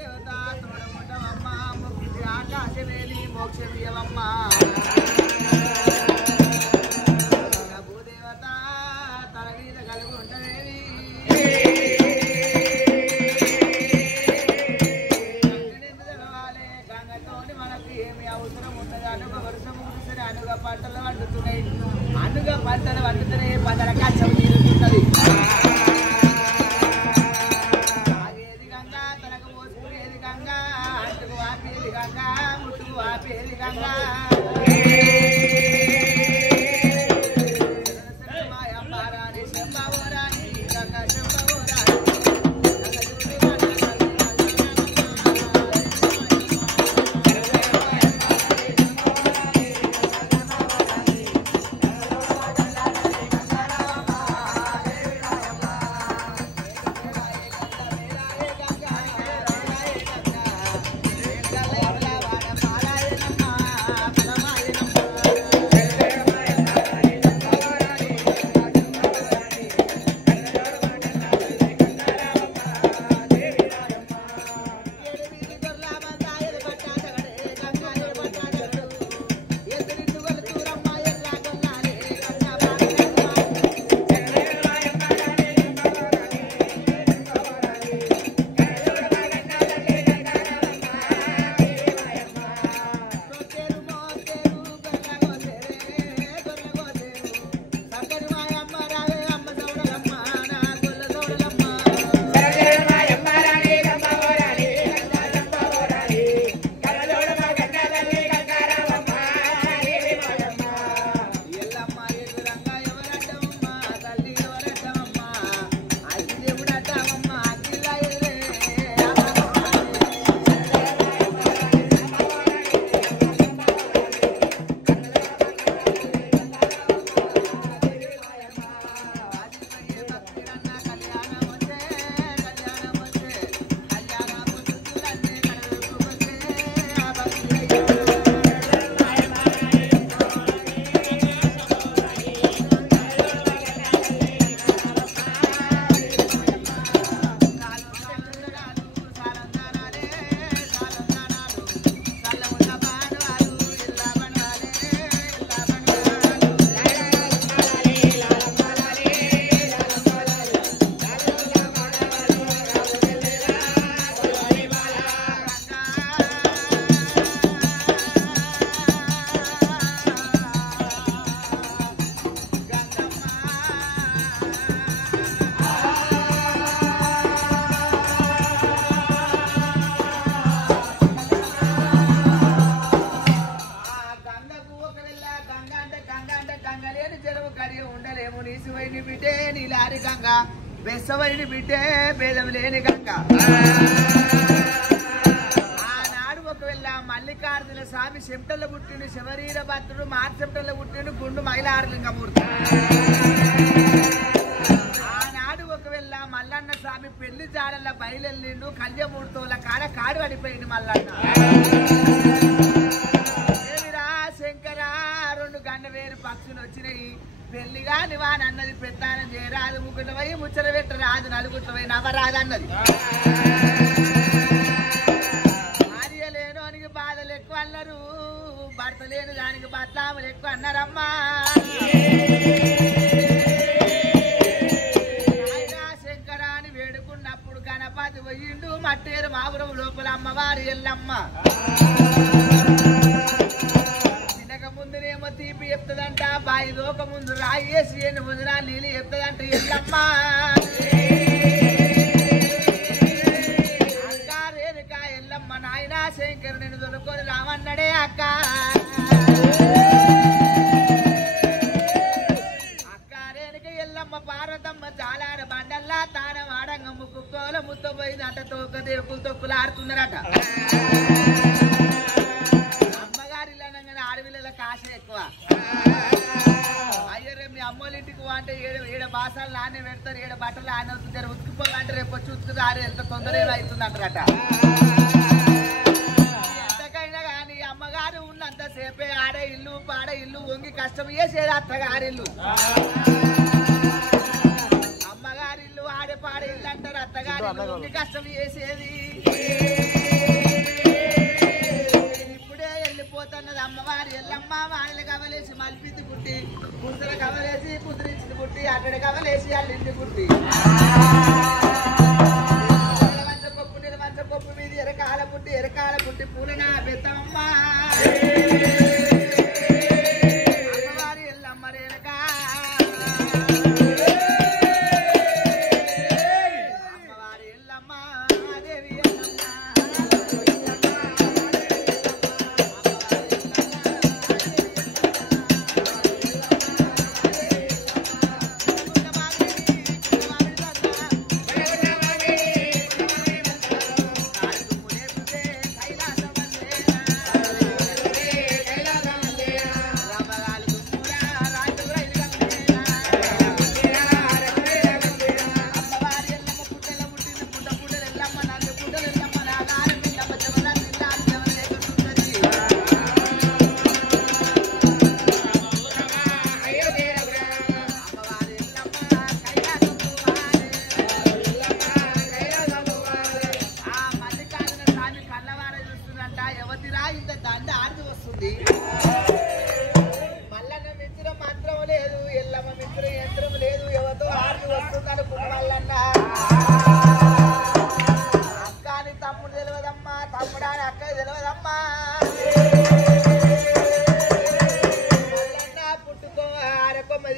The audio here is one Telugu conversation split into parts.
భూదేవత తోడముండవమ్మ మొక్కితే ఆకాశమేలి మోక్షమియవమ్మ భూదేవత తల మీద కలిగి ఉండవేవి గంగతోని మనకు ఏమి అవసరం ఉండదు అనుగ వర్షం ముగిసిన అనుగ పంటలు వండుతున్నాయి అనుగ పంటలు వండుతున్నాయి పదల కష్టం తీరుతున్నది ఆగేది గంగా తనకు మోసుకునేది గంగా అంటుకు ఆపేది గంగా ముట్టుకు ఆపేది గంగా బెస్సవైని బిడ్డే భేదం లేని గంగ ఆనాడు ఒకవేళ మల్లికార్జున స్వామి చెమటల్లో పుట్టిండు శివరీర భద్రుడు మార్చెమటల్లో పుట్టిండు గుండు మైలారలింగమూర్తి ఆనాడు ఒకవేళ మల్లన్న స్వామి పెళ్లి జాడల బయలుదేరిండు కళ్యమూర్తోల కాడ కాడు పడిపోయింది మల్లన్న ఏమిరా శంకర రెండు గండ వేరు పక్షులు వచ్చినాయి పెళ్లిగా నివాని అన్నది పెద్దానం చేయరాదు ముగ్గుటవై ముచ్చట పెట్టరాదు నలుగుటవై నవరాదు అన్నది భార్య లేనోనికి బాధలు ఎక్కువ అన్నారు భర్త లేని దానికి బట్లాములు ఎక్కువ అన్నారమ్మా ఆయన శంకరాన్ని వేడుకున్నప్పుడు గణపతి పోయిండు మట్టేరు మాపురం లోపల అమ్మవారి ఎల్లమ్మ ముందునేమో తీపి చెప్తుందంట బాయి దోక ముందు రాయి వేసి ఎన్ని ముందున నీళ్ళు చెప్తుందంట ఎల్లమ్మ అక్క రేణుక ఎల్లమ్మ నాయన శంకర్ నేను దొరుకొని రామన్నడే అక్క అక్క రేణుక ఎల్లమ్మ పార్వతమ్మ చాలాడ బండల్లా తానం ఆడంగ ముక్కు తోల ముత్తపోయింది అంట తోక దేవుకులు తొక్కులు ఆడుతున్నారట ఆడపిల్లల కాశ ఎక్కువ అయ్యో రేపు మీ అమ్మోళ్ళింటికి అంటే ఏడ బాసాలు నానే పెడతారు ఏడ బట్టలు ఆనే అవుతుంటారు ఉతుకుపోవాలంటే రేపు వచ్చి ఉతుకుతారు ఎంత తొందరగా అవుతుంది అంటారట ఎంతకైనా కానీ అమ్మగారు ఉన్నంతసేపే ఆడే ఇల్లు పాడే ఇల్లు వంగి కష్టం చేసేది అత్తగారిల్లు అమ్మగారిల్లు ఆడే పాడే ఇల్లు అంటారు అత్తగారిల్లు వంగి కష్టం చేసేది అక్కడి కవలేసి అల్లింది గుట్టి నిలవంచ కొప్పు మీద ఎరకాల పుట్టి పూలన పెద్దమ్మ అమ్మవారి ఎల్లమ్మ రేణుక అమ్మవారి ఎల్లమ్మ దేవి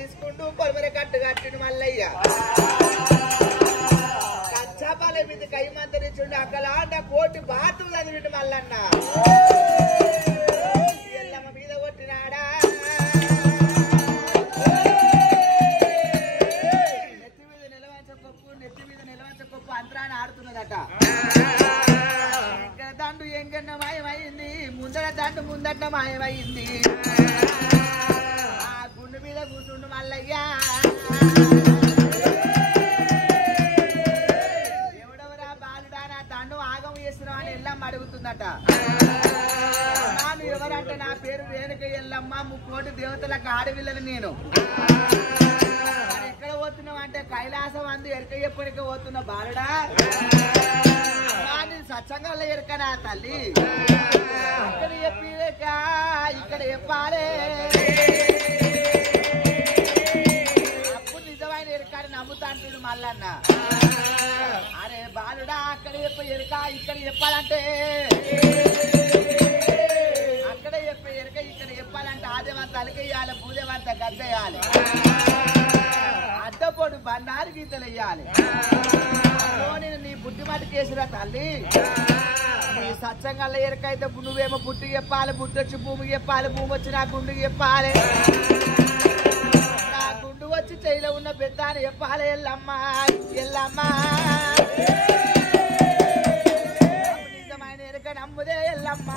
తీసుకుంటూ పొలమర కట్టు కట్టిన మల్లయ్య కంచాపాల మీద కై మంతరించుండి అక్కలాండ కోటి బాతులు చదివిండు మల్లన్న ఎల్లమ్మ మీద కొట్టినాడా నెత్తి మీద నిలవంచ కొప్పు అంతరాన్ని ఆడుతున్నదట ఇక్కడ దండు ఎంగన్న మాయమైంది ముందట మాయమైంది మీద కూర్చుండు మల్లయ్యా ఎవడెవరా బాలుడా నా దండు ఆగం చేస్తున్నావు అని ఎల్లమ్మ అడుగుతుందట నువ్వు ఎవరంటే నా పేరు రేణుక ఎల్లమ్మ ముక్కోటి దేవతలకు ఆడవిల్లని నేను ఎక్కడ పోతున్నావు అంటే కైలాసం అందు ఎరక ఎప్పటికే పోతున్నా బాలుడా నేను సత్సంగా ఎరకనా తల్లి అక్కడ చెప్పిక ఇక్కడ చెప్పాలే నమ్ముతా అంటుడు మల్లన్న అరే బాలుడా అక్కడ చెప్ప ఎరక ఇక్కడ చెప్పాలంటే అక్కడ చెప్ప ఎరక ఇక్కడ చెప్పాలంటే ఆదేవంత అలకేయాలి పూదేవంత గద్దెయ్యాలి అడ్డపోడు బండారు గీతలు వేయాలి నేను నీ బుద్ధి మట్టి చేసిరా తల్లి నీ సత్సంగల్ల ఎరక అయితే నువ్వేమో బుట్టి చెప్పాలి బుట్టి వచ్చి భూమికి చెప్పాలి భూమి వచ్చి నా గుండుకి చెప్పాలి గుండు వచ్చి చెయ్యిలో ఉన్న పెద్దాన్ని చెప్పాలి ఎల్లమ్మ నిజమైన ఎరక నమ్ముదే ఎల్లమ్మ